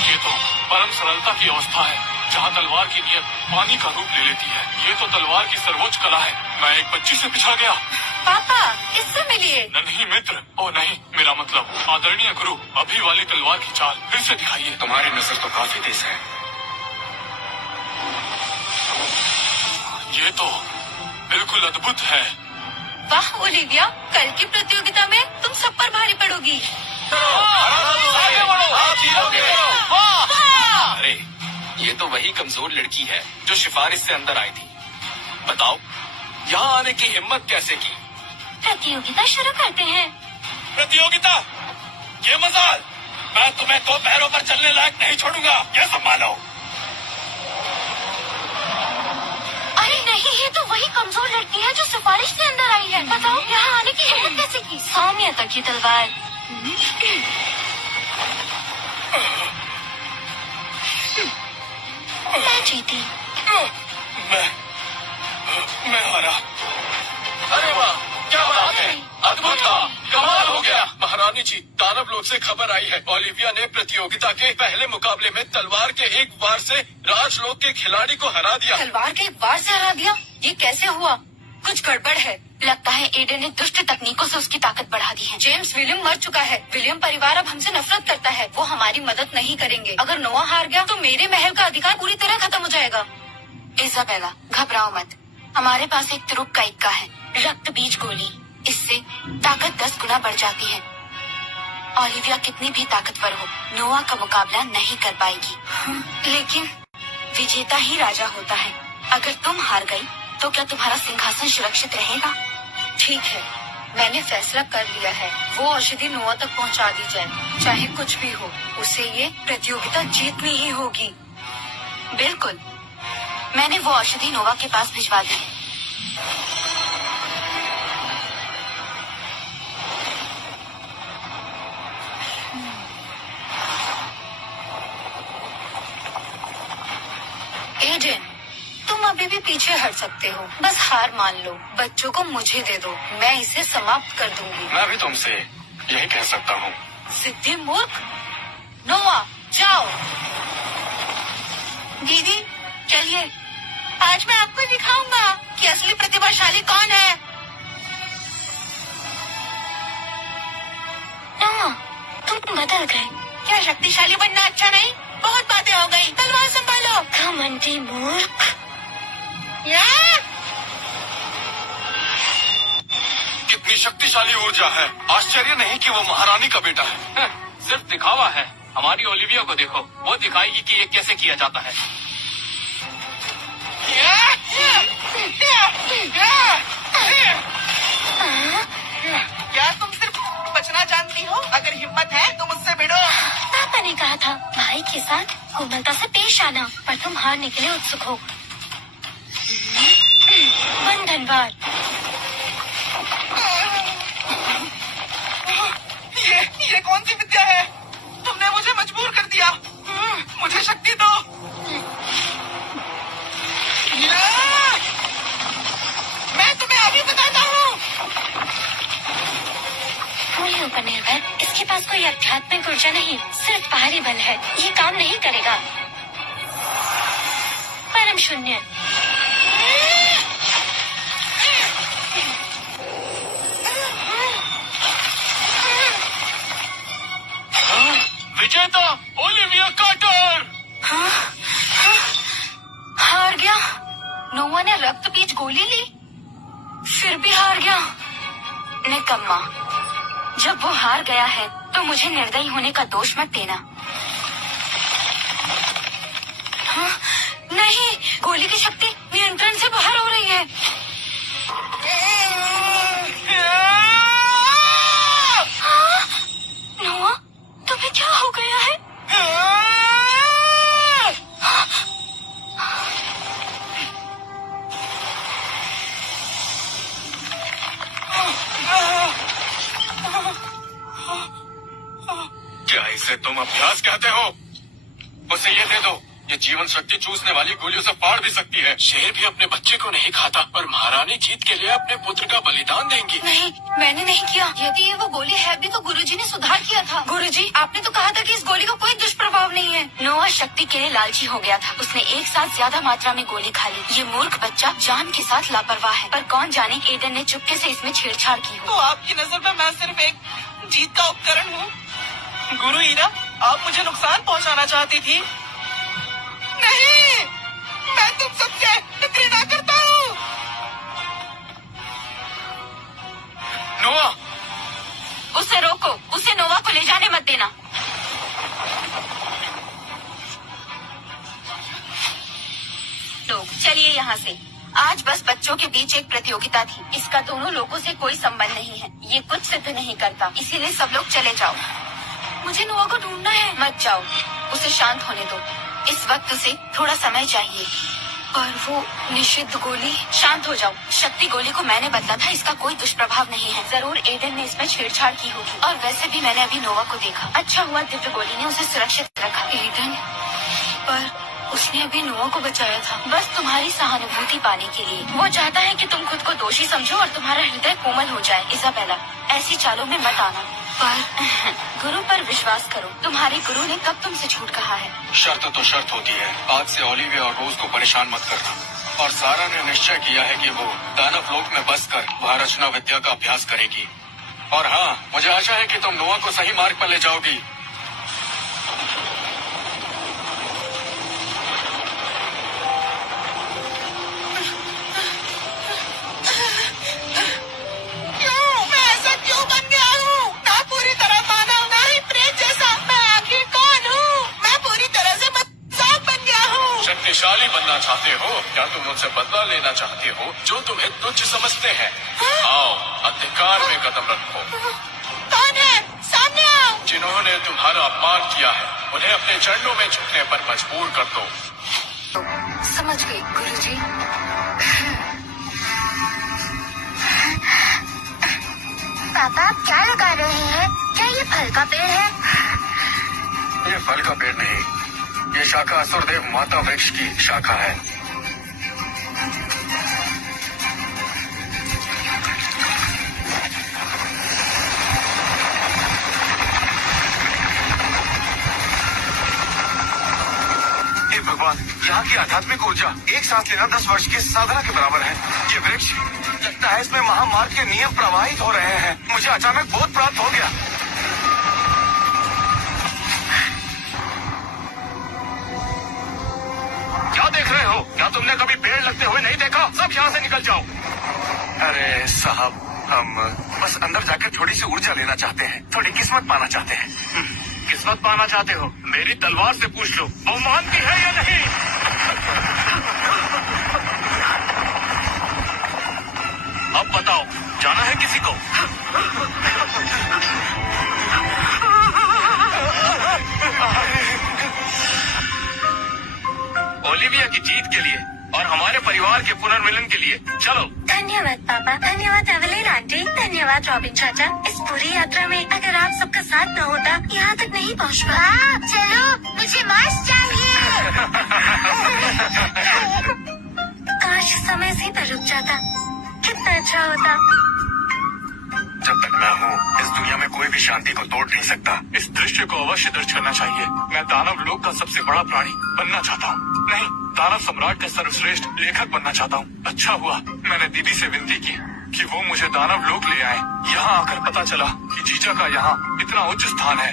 ये तो परम सरलता की अवस्था है, जहाँ तलवार की नीयत पानी का रूप ले लेती है। ये तो तलवार की सर्वोच्च कला है। मैं एक बच्ची से पिछड़ गया। पापा, इससे मिलिए। नहीं मित्र, ओ नहीं, मेरा मतलब आदरणीय गुरु, अभी वाली तलवार की चाल फिर से दिखाइए। तुम्हारी नजर तो काफी तेज है। ये तो बिल्कुल अद्भुत है। वाह ओलिविया, कल की प्रतियोगिता में तुम सब पर भारी पड़ोगी। अरे ये तो वही कमजोर लड़की है जो सिफारिश से अंदर आई थी। बताओ, यहाँ आने की हिम्मत कैसे की? प्रतियोगिता शुरू करते हैं। प्रतियोगिता? ये मजाल! मैं तुम्हें दो पैरों पर चलने लायक नहीं छोड़ूंगा, ये संभालो। अरे नहीं, ये तो वही कमजोर लड़की है जो सिफारिश से अंदर आई है। बताओ, यहाँ आने की हिम्मत कैसे की? सौम्य तक की तलवार। मैं जीती। मैं हारा। अरे वाह, क्या बात है, अद्भुत था, कमाल हो गया। महारानी जी, दानव लोग से खबर आई है, ओलिविया ने प्रतियोगिता के पहले मुकाबले में तलवार के एक वार से राजलोक के खिलाड़ी को हरा दिया। तलवार के एक वार से हरा दिया? ये कैसे हुआ? कुछ गड़बड़ है। लगता है एडन ने दुष्ट तकनीकों से उसकी ताकत बढ़ा दी है। जेम्स विलियम मर चुका है। विलियम परिवार अब हमसे नफरत करता है। वो हमारी मदद नहीं करेंगे। अगर नोआ हार गया तो मेरे महल का अधिकार पूरी तरह खत्म हो जाएगा। इजाबेला, घबराओ मत, हमारे पास एक तुरुप का इक्का है, रक्त बीज गोली। इससे ताकत 10 गुना बढ़ जाती है। ओलिविया कितनी भी ताकतवर हो, नोआ का मुकाबला नहीं कर पाएगी। लेकिन विजेता ही राजा होता है। अगर तुम हार गई तो क्या तुम्हारा सिंहासन सुरक्षित रहेगा? ठीक है, मैंने फैसला कर लिया है। वो औषधि नोआ तक पहुंचा दी जाए, चाहे कुछ भी हो। उसे ये प्रतियोगिता जीतनी ही होगी। बिल्कुल, मैंने वो औषधि नोआ के पास भिजवा दी। एडन, तुम अभी भी पीछे हट सकते हो। बस हार मान लो। बच्चों को मुझे दे दो, मैं इसे समाप्त कर दूंगी। मैं भी तुमसे यही कह सकता हूँ। सिद्धि मूर्ख। नोआ, जाओ। दीदी, चलिए, आज मैं आपको दिखाऊंगा कि असली प्रतिभाशाली कौन है। नोआ, तुम बदल गए। क्या शक्तिशाली बनना अच्छा नहीं? बहुत बातें हो गई, तलवार संभालो। घमंडी मूर्ख। कितनी शक्तिशाली ऊर्जा है। आश्चर्य नहीं कि वो महारानी का बेटा है। सिर्फ दिखावा है। हमारी ओलिविया को देखो, वो दिखाएगी कि ये कैसे किया जाता है। क्या तुम सिर्फ बचना जानती हो? अगर हिम्मत है तो मुझसे भिड़ो। पापा ने कहा था भाई के साथ कोमलता से पेश आना, पर तुम हारने के लिए उत्सुक हो। बंधनवार। ये कौन सी विद्या है? तुमने मुझे मजबूर कर दिया। मुझे शक्ति दो। मैं तुम्हें अभी बताता हूँ। फूलों पर निर्भर इसके पास कोई आध्यात्मिक ऊर्जा नहीं, सिर्फ बाहरी बल है। ये काम नहीं करेगा। परम शून्य। विजेता ओलिविया कार्टर। हार गया। नोवा ने रक्त बीज गोली ली, फिर भी हार गया। निकम्मा, जब वो हार गया है तो मुझे निर्दयी होने का दोष मत देना। हाँ? नहीं, गोली की शक्ति नियंत्रण से बाहर हो रही है। हाँ? नोवा, तुम्हें क्या हो गया है? क्या इसे तुम अभ्यास कहते हो? उसे ये दे दो, ये जीवन शक्ति चूसने वाली गोलियों से फाड़ भी सकती है। शेर भी अपने बच्चे को नहीं खाता, पर महारानी जीत के लिए अपने पुत्र का बलिदान देंगी। नहीं, मैंने नहीं किया। यदि ये वो गोली है भी तो गुरुजी ने सुधार किया था। गुरुजी, आपने तो कहा था कि इस गोली का कोई दुष्प्रभाव नहीं है। नोआ शक्ति के लिए लालची हो गया था, उसने एक साथ ज्यादा मात्रा में गोली खा ली। ये मूर्ख बच्चा जान के साथ लापरवाह है, पर कौन जाने एडन ने चुपके से इसमें छेड़छाड़ की हो। तो आपकी नजर में मैं सिर्फ एक जीत का उपकरण हूँ? गुरु ईरा, आप मुझे नुकसान पहुँचाना चाहती थी। नहीं, मैं तुम सबसे घृणा करता हूँ। नोआ, उसे रोको, उसे नोवा को ले जाने मत देना। लोग चलिए यहाँ से। आज बस बच्चों के बीच एक प्रतियोगिता थी, इसका दोनों लोगों से कोई संबंध नहीं है। ये कुछ सिद्ध नहीं करता, इसीलिए सब लोग चले जाओ। मुझे नोवा को ढूंढना है। मत जाओ, उसे शांत होने दो। इस वक्त उसे थोड़ा समय चाहिए। और वो निषिद्ध गोली? शांत हो जाओ, शक्ति गोली को मैंने बदला था, इसका कोई दुष्प्रभाव नहीं है। जरूर एडन ने इसमें छेड़छाड़ की होगी, और वैसे भी मैंने अभी नोवा को देखा। अच्छा हुआ दिव्य गोली ने उसे सुरक्षित रखा। एडन? पर उसने अभी नोवा को बचाया था, बस तुम्हारी सहानुभूति पाने के लिए। वो चाहता है कि तुम खुद को दोषी समझो और तुम्हारा हृदय कोमल हो जाए। इजाबेला, ऐसी चालों में मत आना। पर गुरु पर विश्वास करो, तुम्हारे गुरु ने कब तुमसे झूठ कहा है? शर्त तो शर्त होती है। आज से ओलिविया और रोज को परेशान मत करना। और सारा ने निश्चय किया है कि वो दानव लोक में बसकर महारचना विद्या का अभ्यास करेगी। और हाँ, मुझे आशा है कि तुम नोआ को सही मार्ग पर ले जाओगी। शक्तिशाली बनना चाहते हो? क्या तुम मुझसे बदला लेना चाहते हो जो तुम्हें तुच्छ समझते हैं? आओ, अधिकार में कदम रखो। कौन है? सामने आओ। जिन्होंने तुम्हारा अपमान किया है, उन्हें अपने चरणों में झुकने पर मजबूर कर दो। समझ गई गुरुजी। पापा, आप क्या लगा रहे हैं? क्या ये फल का पेड़ है? ये फल का पेड़ नहीं, ये शाखा असुरदेव माता वृक्ष की शाखा है। हे भगवान, यहाँ की आध्यात्मिक ऊर्जा एक सांस लेना 10 वर्ष की साधना के बराबर है। ये वृक्ष, लगता है इसमें महामार्ग के नियम प्रवाहित हो रहे हैं। मुझे अचानक बोध प्राप्त हो गया। क्या देख रहे हो? क्या तुमने कभी पेड़ लगते हुए नहीं देखा? सब यहाँ से निकल जाओ। अरे साहब, हम बस अंदर जाकर थोड़ी सी ऊर्जा लेना चाहते हैं, थोड़ी किस्मत पाना चाहते हैं। किस्मत पाना चाहते हो? मेरी तलवार से पूछ लो, वो मानती है या नहीं? अब बताओ, जाना है किसी को? ओलिविया की जीत के लिए और हमारे परिवार के पुनर्मिलन के लिए चलो। धन्यवाद पापा, धन्यवाद एवलिन आंटी, धन्यवाद रॉबिन चाचा। इस पूरी यात्रा में अगर आप सबका साथ न होता यहाँ तक नहीं पहुँच पाता। चलो, मुझे मार्स चाहिए। काश समय से पर रुक जाता, कितना अच्छा होता। जब तक मैं हूँ इस दुनिया में कोई भी शांति को तोड़ नहीं सकता। इस दृश्य को अवश्य दर्ज करना चाहिए। मैं दानव लोक का सबसे बड़ा प्राणी बनना चाहता हूँ। नहीं, दानव सम्राट का सर्वश्रेष्ठ लेखक बनना चाहता हूँ। अच्छा हुआ मैंने दीदी से विनती की कि वो मुझे दानव लोक ले आए। यहाँ आकर पता चला कि जीजा का यहाँ इतना उच्च स्थान है।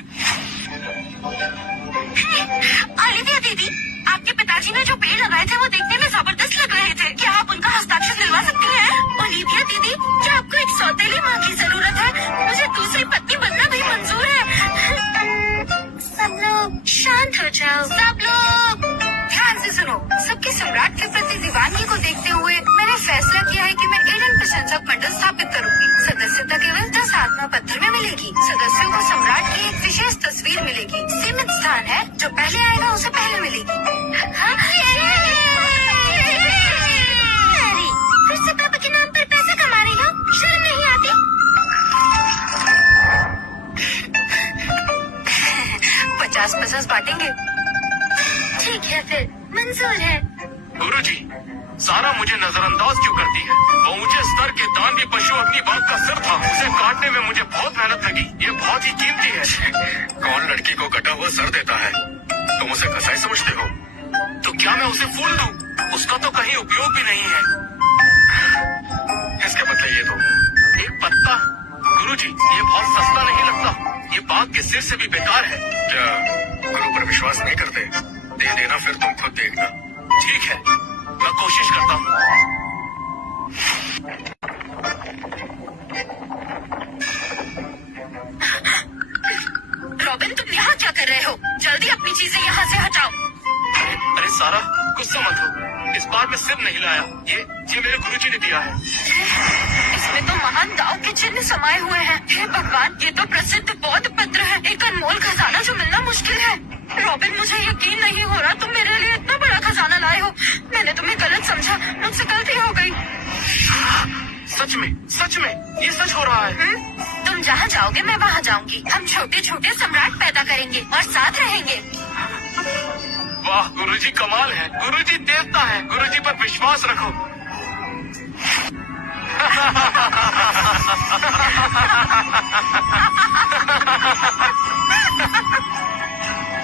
ओलिविया दीदी, आपके पिताजी ने जो पेड़ लगाए थे वो देखने में जबरदस्त लग रहे थे। क्या आप उनका हस्ताक्षर दिलवा सकती हैं? ओलिविया दीदी, क्या आपको एक सौतेली माँ की जरूरत है? मुझे दूसरी पत्नी बनना भी मंजूर है। सब लोग शांत हो जाओ। सब लोग ध्यान से सुनो। सबके सम्राट के प्रति दीवानगी को देखते हुए मैंने फैसला किया है कि मैं एडन प्रशंसक मंडल स्थापित करूंगी। सदस्यता केवल 10 आत्मा पत्थर में मिलेगी। सदस्यों को सम्राट की एक विशेष तस्वीर मिलेगी। सीमित स्थान है, जो पहले आएगा उसे पहले मिलेगी। अरे, फिर से पापा के नाम पर पैसा कमा रही हो? शर्म नहीं आती? 50-50 बांटेंगे। ठीक है फिर, मंजूर है। गुरुजी, सारा मुझे नजरअंदाज क्यों करती है? वो मुझे स्तर के दानवी पशु अग्नि बाघ का सिर था। उसे काटने में मुझे बहुत मेहनत लगी। ये बहुत ही कीमती है। कौन लड़की को कटा हुआ सर देता है? तुम उसे कसाई समझते हो? तो क्या मैं उसे फूल दूं? उसका तो कहीं उपयोग भी नहीं है। इसके बदले ये दो। एक पत्ता? गुरुजी, ये बहुत सस्ता नहीं लगता। ये बाघ के सिर से भी बेकार है। क्या गुरु पर विश्वास नहीं करते? दे देना, फिर तुम खुद देखना। ठीक है, मैं कोशिश करता हूँ। रॉबिन, तुम यहाँ क्या कर रहे हो? जल्दी अपनी चीजें यहाँ से हटाओ। अरे सारा, गुस्सा मत हो। इस बार मैं सिर नहीं लाया। ये मेरे गुरुजी ने दिया है। इसमें तो महान दाव के चिन्ह समाये हुए हैं। हे भगवान, ये तो प्रसिद्ध बौद्ध पत्र है। एक अनमोल खजाना जो मिलना मुश्किल है। रॉबिन, मुझे यकीन नहीं हो रहा तुम मेरे लिए इतना बड़ा खजाना लाए हो। मैंने तुम्हें गलत समझा, मुझसे गलती हो गई। सच में ये सच हो रहा है। तुम जहाँ जाओगे मैं वहाँ जाऊंगी। हम छोटे छोटे सम्राट पैदा करेंगे और साथ रहेंगे। वाह, गुरुजी कमाल है। गुरुजी देवता है। गुरुजी पर विश्वास रखो।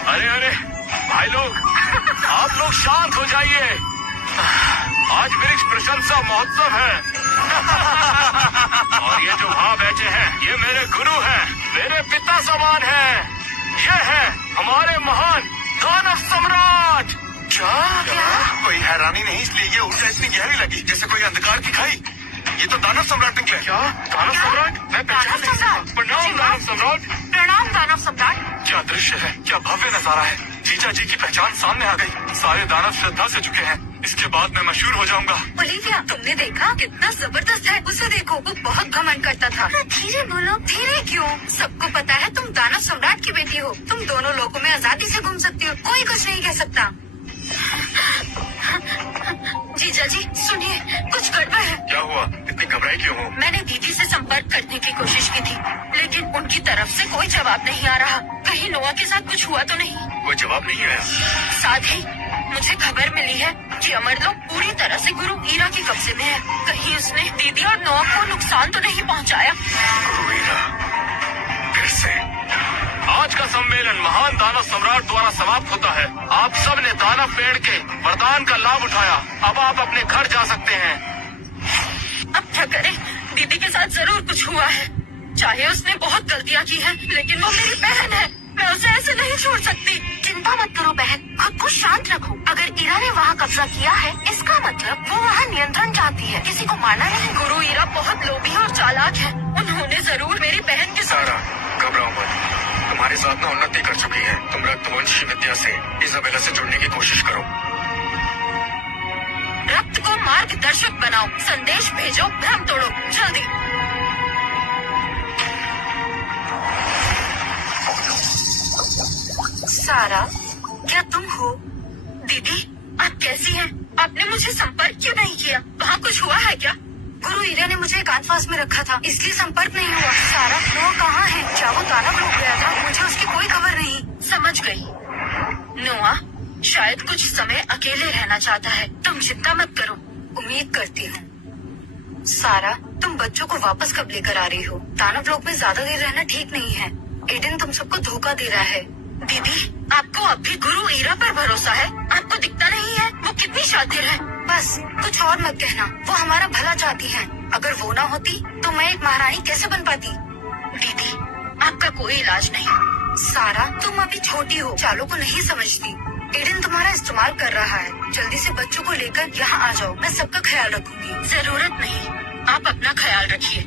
अरे भाई लोग, आप लोग शांत हो जाइए। आज वृक्ष प्रशंसा महोत्सव है। और ये जो वहाँ बैठे हैं, ये मेरे गुरु हैं, मेरे पिता समान हैं। ये है हमारे महान दानव सम्राट। क्या? कोई हैरानी नहीं, इसलिए ये ऊर्जा इतनी गहरी लगी जैसे कोई अंधकार की खाई। ये तो दानव सम्राट निकले। क्या दानव सम्राट? मैं पहचान नहीं सकता। प्रणाम दानव सम्राट। प्रणाम दानव सम्राट। क्या दृश्य है, क्या भव्य नजारा है। जीजा जी की पहचान सामने आ गई। सारे दानव श्रद्धा से झुके हैं। इसके बाद मैं मशहूर हो जाऊंगा। ओलिविया, तुमने देखा कितना जबरदस्त है? उसे देखो, वो बहुत घमंड करता था। धीरे बोलो। धीरे क्यों? सबको पता है तुम दानव सम्राट की बेटी हो। तुम दोनों लोगों में आजादी से घूम सकती हो, कोई कुछ नहीं कह सकता। जीजा जी सुनिए, कुछ गड़बड़ है। क्या हुआ? इतनी घबराई क्यों हो? मैंने दीदी से संपर्क करने की कोशिश की थी, लेकिन उनकी तरफ से कोई जवाब नहीं आ रहा। कहीं नोआ के साथ कुछ हुआ तो नहीं? कोई जवाब नहीं आया। साथ ही मुझे खबर मिली है कि अमरलोक पूरी तरह से गुरु ईरा के कब्जे में है। कहीं उसने दीदी और नोआ को नुकसान तो नहीं पहुंचाया? गुरु ईरा फिर से। आज का सम्मेलन महान दानव सम्राट द्वारा समाप्त होता है। आप सब ने दानव पेड़ के वरदान का लाभ उठाया। अब आप अपने घर जा सकते हैं। अब क्या करें? दीदी के साथ जरूर कुछ हुआ है। चाहे उसने बहुत गलतियाँ की हैं, लेकिन वो मेरी बहन है। मैं उसे ऐसे नहीं छोड़ सकती। चिंता मत करो बहन, खुद को शांत रखो। अगर ईरा ने वहाँ कब्जा किया है, इसका मतलब वो वहाँ नियंत्रण चाहती है। किसी को मारना नहीं। गुरु ईरा बहुत लोभी और चालाक है। उन्होंने जरूर मेरी बहन के साथ। सारा, घबराओ मत। तुम्हारी साधना उन्नति कर चुकी है। तुम रक्तवंशी विद्या से इजाबेला से जुड़ने की कोशिश करो। रक्त को मार्गदर्शक बनाओ, संदेश भेजो, भ्रम तोड़ो, जल्दी। सारा, क्या तुम हो? दीदी, आप कैसी हैं? आपने मुझे संपर्क क्यों नहीं किया? वहाँ कुछ हुआ है क्या? गुरु ईरा ने मुझे एकांतवास में रखा था, इसलिए संपर्क नहीं हुआ। सारा, नोआ कहाँ है? क्या वो दानव लोग गया था? मुझे उसकी कोई खबर नहीं। समझ गई। नोआ शायद कुछ समय अकेले रहना चाहता है। तुम चिंता मत करो, उम्मीद करती हूँ। सारा, तुम बच्चों को वापस कब लेकर आ रही हो? दानव लोक में ज्यादा देर रहना ठीक नहीं है। एडन तुम सबको धोखा दे रहा है। दीदी, आपको अब भी गुरु ईरा पर भरोसा है? आपको दिखता नहीं है वो कितनी शातिर है? बस कुछ और मत कहना, वो हमारा भला चाहती है। अगर वो ना होती तो मैं एक महारानी कैसे बन पाती? दीदी, आपका कोई इलाज नहीं। सारा, तुम अभी छोटी हो, चालों को नहीं समझती। एडन तुम्हारा इस्तेमाल कर रहा है। जल्दी से बच्चों को लेकर यहाँ आ जाओ, मैं सबका ख्याल रखूंगी। जरूरत नहीं, आप अपना ख्याल रखिए।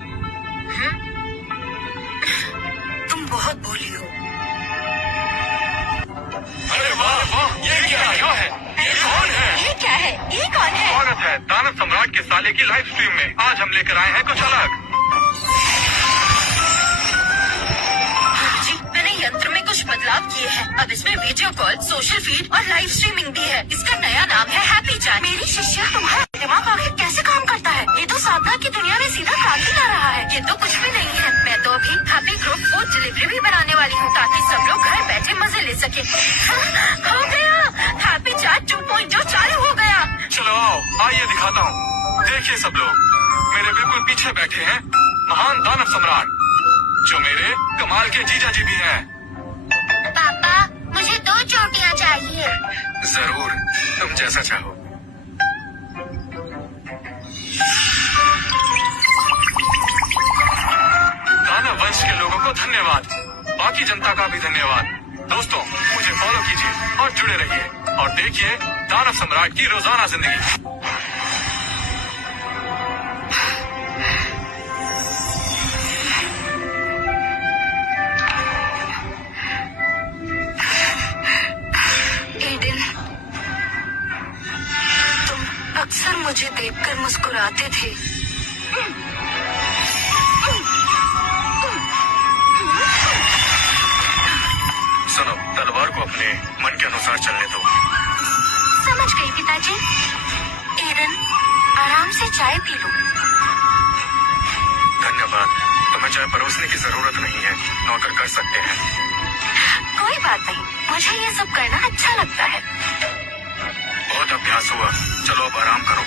तुम बहुत भोली हो। अरे वाह वाह, ये क्या है? ये कौन है? ये क्या है? ये कौन है? स्वागत है दानव सम्राट के साले की लाइव स्ट्रीम में। आज हम लेकर आए हैं कुछ अलग। जी, मैंने यंत्र में कुछ बदलाव किए हैं। अब इसमें वीडियो कॉल, सोशल फीड और लाइव स्ट्रीमिंग भी है। इसका नया नाम है हैप्पी चैट। मेरी शिष्या, तुम्हारा दिमाग आखिर कैसे काम करता है? ये तो साधना की दुनिया में सीधा क्रांति ला रहा है। ये तो कुछ भी नहीं है। मैं तो अभी हैप्पी ग्रुप फूड डिलीवरी भी बनाने वाली हूँ, ताकि सब लोग घर बैठे मजे ले सके। हो गया, हैप्पी चैट 2.0 चालू हो गया। चलो आओ, आइए दिखाता हूँ। देखिए सब लोग, मेरे बिल्कुल पीछे बैठे हैं महान दानव सम्राट, जो मेरे कमाल के जीजा जी भी हैं। पापा, मुझे 2 चोटियाँ चाहिए। जरूर, तुम जैसा चाहो। दानव वंश के लोगों को धन्यवाद, बाकी जनता का भी धन्यवाद। दोस्तों, मुझे फॉलो कीजिए और जुड़े रहिए और देखिए दानव सम्राट की रोजाना जिंदगी। एडन, तुम अक्सर मुझे देखकर मुस्कुराते थे। सुनो, तलवार को अपने मन के अनुसार चलने दो। समझ गई पिताजी। एडन, आराम से चाय पी लो। धन्यवाद, तुम्हें चाय परोसने की जरूरत नहीं है, नौकर कर सकते हैं। कोई बात नहीं, मुझे ये सब करना अच्छा लगता है। बहुत अभ्यास हुआ, चलो अब आराम करो।